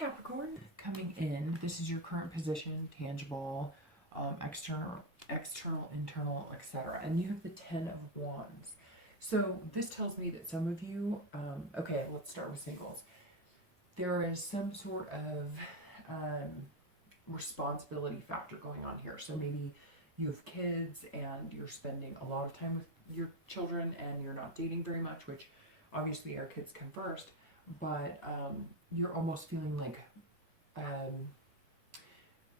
Capricorn, coming in. This is your current position, tangible, external, internal, etc. And you have the 10 of Wands. So this tells me that some of you, okay, let's start with singles. There is some sort of responsibility factor going on here. So maybe you have kids and you're spending a lot of time with your children and you're not dating very much, which obviously our kids come first, but you're almost feeling like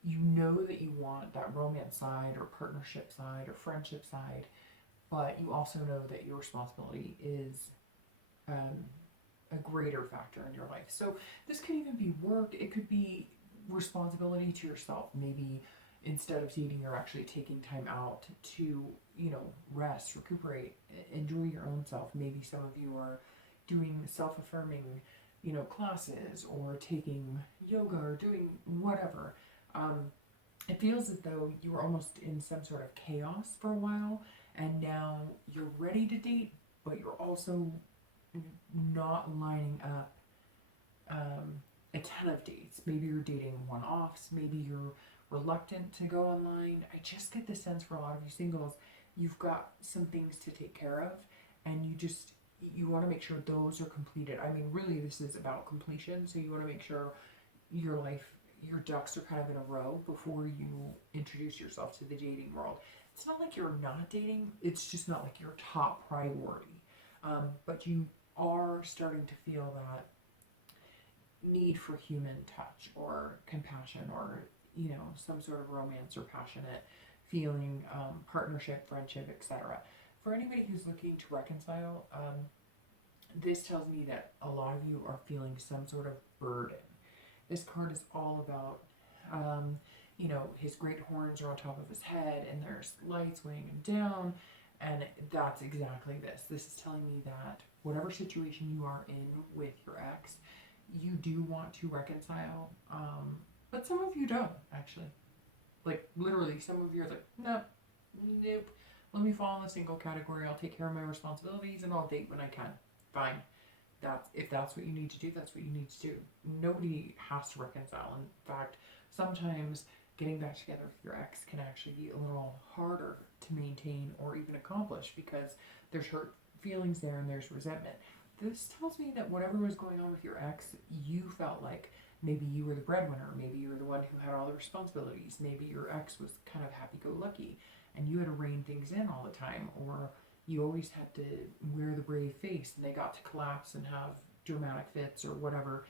you know that you want that romance side or partnership side or friendship side, but you also know that your responsibility is a greater factor in your life. So this could even be work. It could be responsibility to yourself. Maybe instead of dating, you're actually taking time out to, you know, rest, recuperate, enjoy your own self. Maybe some of you are doing self-affirming, you know, classes or taking yoga or doing whatever. It feels as though you were almost in some sort of chaos for a while, and now you're ready to date, but you're also not lining up a ton of dates. Maybe you're dating one-offs. Maybe you're reluctant to go online. I just get the sense for a lot of you singles, you've got some things to take care of, and you want to make sure those are completed. I mean, really, this is about completion. So you want to make sure your ducks are kind of in a row before you introduce yourself to the dating world. It's not like you're not dating. It's just not like your top priority. But you are starting to feel that need for human touch or compassion or, you know, some sort of romance or passionate feeling, partnership, friendship, etc. For anybody who's looking to reconcile, this tells me that a lot of you are feeling some sort of burden. This card is all about, you know, his great horns are on top of his head and there's lights weighing him down. And that's exactly this. This is telling me that whatever situation you are in with your ex, you do want to reconcile, but some of you don't, actually. Like, literally, some of you are like, nope, let me fall in the single category. I'll take care of my responsibilities and I'll date when I can. Fine. If that's what you need to do, that's what you need to do. Nobody has to reconcile. In fact, sometimes getting back together with your ex can actually be a little harder to maintain or even accomplish because there's hurt feelings there and there's resentment. This tells me that whatever was going on with your ex, you felt like maybe you were the breadwinner, maybe you were the one who had all the responsibilities, maybe your ex was kind of happy-go-lucky and you had to rein things in all the time, or you always had to wear the brave face and they got to collapse and have dramatic fits or whatever,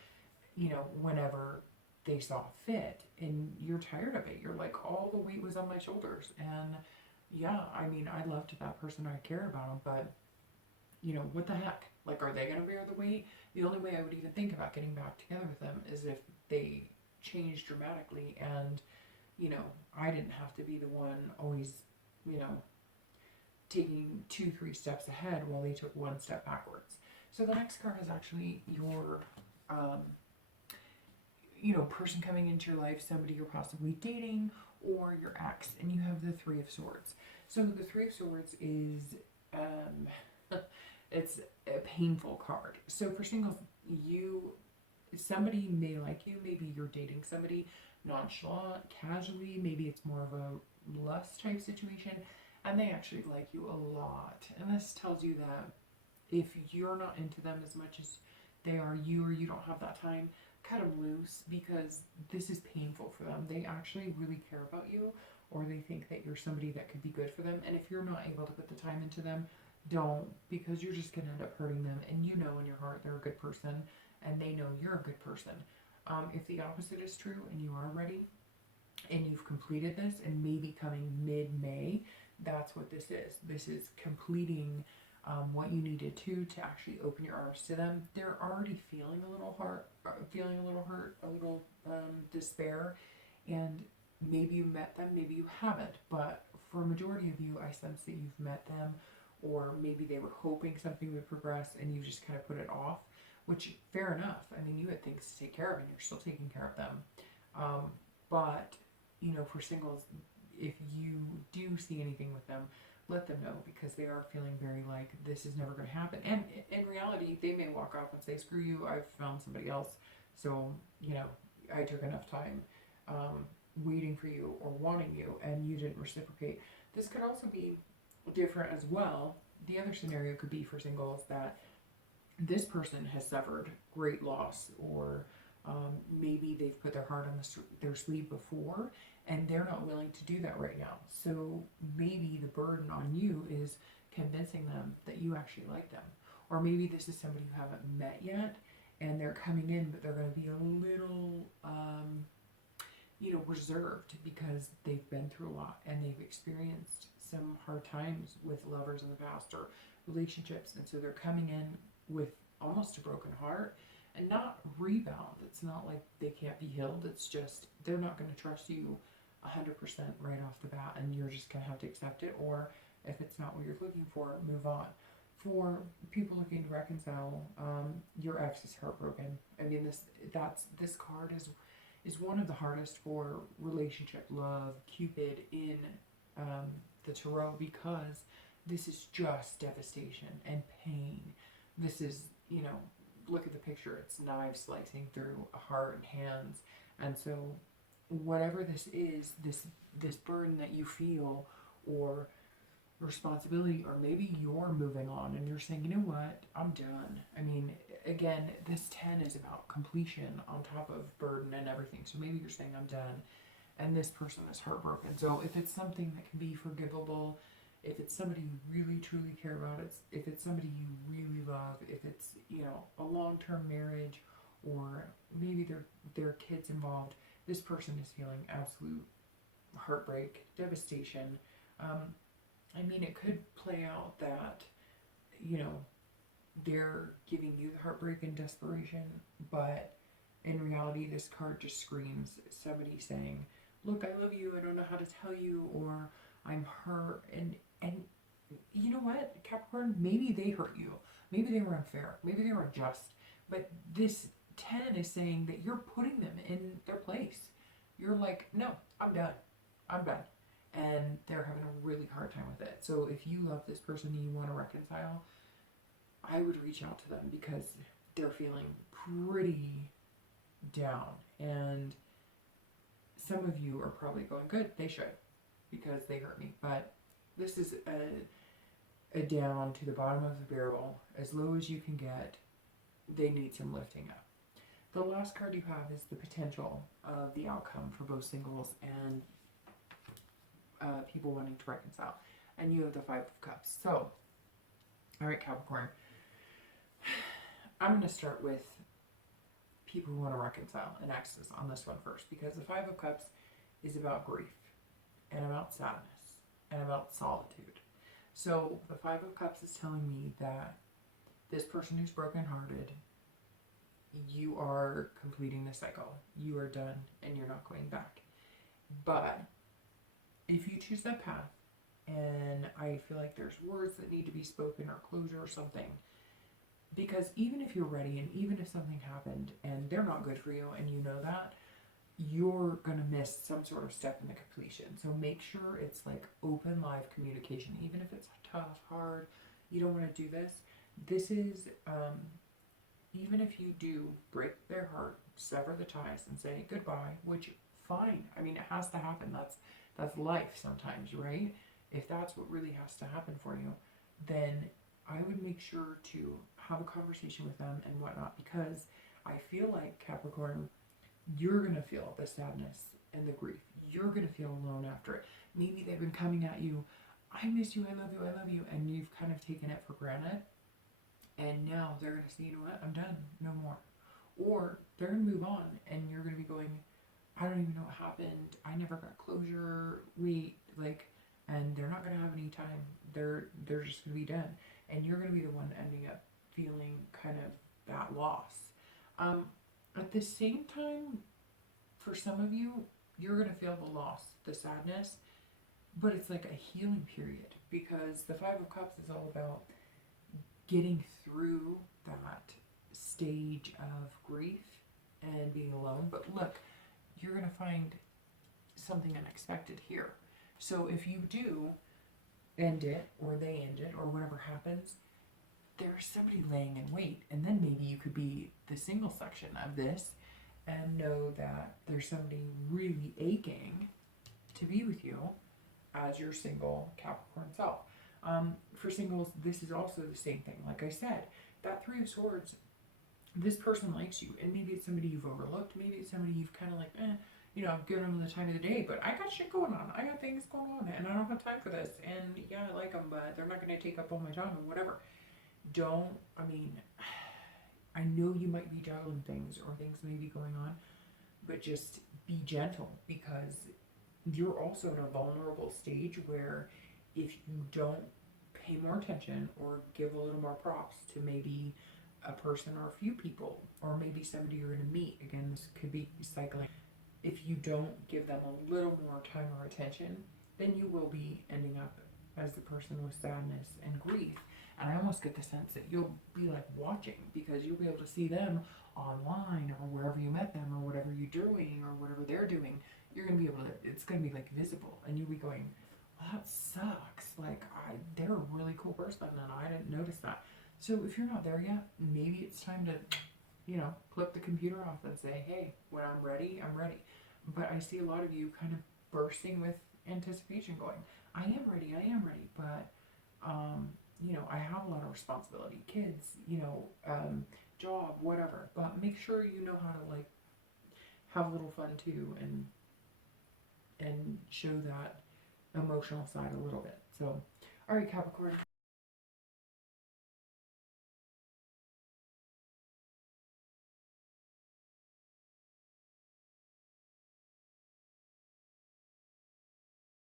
you know, whenever they saw fit, and you're tired of it. You're like, all the weight was on my shoulders. And yeah, I mean, I loved that person, I care about them, but you know, what the heck? Like, are they going to bear the weight? The only way I would even think about getting back together with them is if they changed dramatically and, you know, I didn't have to be the one always, you know, taking 2-3 steps ahead while they took 1 step backwards. So the next card is actually your, you know, person coming into your life, somebody you're possibly dating, or your ex, and you have the 3 of Swords. So the 3 of Swords is, it's a painful card. So for singles, somebody may like you, maybe you're dating somebody nonchalant, casually, maybe it's more of a lust type situation, and they actually like you a lot. And this tells you that if you're not into them as much as they are you, or you don't have that time, cut them loose, because this is painful for them. They actually really care about you, or they think that you're somebody that could be good for them. And if you're not able to put the time into them, don't, because you're just going to end up hurting them. And you know in your heart they're a good person, and they know you're a good person. If the opposite is true and you are ready and you've completed this, and maybe coming mid-May, that's what this is. This is completing what you needed to actually open your arms to them. They're already feeling a little hurt, a little despair, and maybe you met them, maybe you haven't, but for a majority of you, I sense that you've met them, or maybe they were hoping something would progress and you just kind of put it off, which, fair enough. I mean, you had things to take care of and you're still taking care of them. But, you know, for singles, if you do see anything with them, let them know, because they are feeling very like this is never going to happen. And in reality, they may walk off and say, screw you, I've found somebody else. So, you know, I took enough time waiting for you or wanting you, and you didn't reciprocate. This could also be different as well. The other scenario could be for singles that this person has suffered great loss, or maybe they've put their heart on their sleeve before and they're not willing to do that right now. So maybe the burden on you is convincing them that you actually like them. Or maybe this is somebody you haven't met yet and they're coming in, but they're going to be a little, you know, reserved because they've been through a lot and they've experienced some hard times with lovers in the past or relationships. And so they're coming in with almost a broken heart and not rebound. It's not like they can't be healed. It's just they're not going to trust you 100% right off the bat, and you're just going to have to accept it, or if it's not what you're looking for, move on. For people looking to reconcile, your ex is heartbroken. I mean, this card is one of the hardest for relationship, love, Cupid in the tarot, because this is just devastation and pain. This is, you know, look at the picture. It's knives slicing through a heart and hands. And so whatever this is, this burden that you feel, or responsibility, or maybe you're moving on and you're saying, you know what, I'm done. I mean, again, this 10 is about completion on top of burden and everything. So maybe you're saying I'm done, and this person is heartbroken. So if it's something that can be forgivable, if it's somebody you really truly care about, if it's somebody you really love, if it's, you know, a long-term marriage, or maybe there are kids involved, this person is feeling absolute heartbreak, devastation. I mean, it could play out that, you know, they're giving you the heartbreak and desperation, but in reality, this card just screams somebody saying, look, I love you, I don't know how to tell you, or I'm hurt. And you know what, Capricorn, maybe they hurt you. Maybe they were unfair. Maybe they were unjust. But this 10 is saying that you're putting them in their place. You're like, no, I'm done. I'm done. And they're having a really hard time with it. So if you love this person and you want to reconcile, I would reach out to them, because they're feeling pretty down. And some of you are probably going, good, they should, because they hurt me. But this is a down to the bottom of the barrel, as low as you can get. They need some lifting up. The last card you have is the potential of the outcome for both singles and people wanting to reconcile. And you have the 5 of Cups. So, all right, Capricorn. I'm going to start with people who want to reconcile and exes on this one first, because the 5 of Cups is about grief and about sadness and about solitude. So the 5 of Cups is telling me that this person who's brokenhearted, you are completing the cycle. You are done and you're not going back. But if you choose that path, and I feel like there's words that need to be spoken or closure or something, because even if you're ready and even if something happened and they're not good for you and you know that, you're going to miss some sort of step in the completion. So make sure it's like open, live communication. Even if it's tough, hard, you don't want to do this. This is, even if you do break their heart, sever the ties and say goodbye, which, fine. I mean, it has to happen. That's life sometimes, right? If that's what really has to happen for you, then I would make sure to have a conversation with them and whatnot, because I feel like, Capricorn, you're going to feel the sadness and the grief. You're going to feel alone after it. Maybe they've been coming at you, I miss you, I love you, I love you, and you've kind of taken it for granted. And now they're going to say, you know what, I'm done, no more. Or they're going to move on, and you're going to be going, I don't even know what happened. I never got closure. And they're not going to have any time. They're just going to be done. And you're going to be the one ending up feeling kind of that loss. At the same time, for some of you, you're going to feel the loss, the sadness, but it's like a healing period, because the 5 of Cups is all about getting through that stage of grief and being alone. But look, you're going to find something unexpected here. So if you do end it, or they end it, or whatever happens, there's somebody laying in wait. And then maybe you could be the single section of this, and know that there's somebody really aching to be with you as your single Capricorn self. For singles, this is also the same thing. Like I said, that Three of Swords, this person likes you, and maybe it's somebody you've overlooked, maybe it's somebody you've kind of like, you know, given them the time of the day, but I got shit going on, I got things going on, and I don't have time for this, and yeah, I like them, but they're not going to take up all my time, and whatever. I mean, I know you might be juggling things, or things may be going on, but just be gentle, because you're also at a vulnerable stage where if you don't pay more attention or give a little more props to maybe a person or a few people, or maybe somebody you're going to meet, again, this could be cycling, if you don't give them a little more time or attention, then you will be ending up as the person with sadness and grief. And I almost get the sense that you'll be like watching, because you'll be able to see them online or wherever you met them, or whatever you're doing or whatever they're doing. You're going to be able to, it's going to be like visible, and you'll be going, well, that sucks. Like, they're a really cool person and I didn't notice that. So if you're not there yet, maybe it's time to, you know, click the computer off and say, hey, when I'm ready, I'm ready. But I see a lot of you kind of bursting with anticipation, going, I am ready, but, you know, I have a lot of responsibility, kids, you know, job, whatever. But make sure you know how to, like, have a little fun too, and show that emotional side a little bit. So, all right, Capricorn.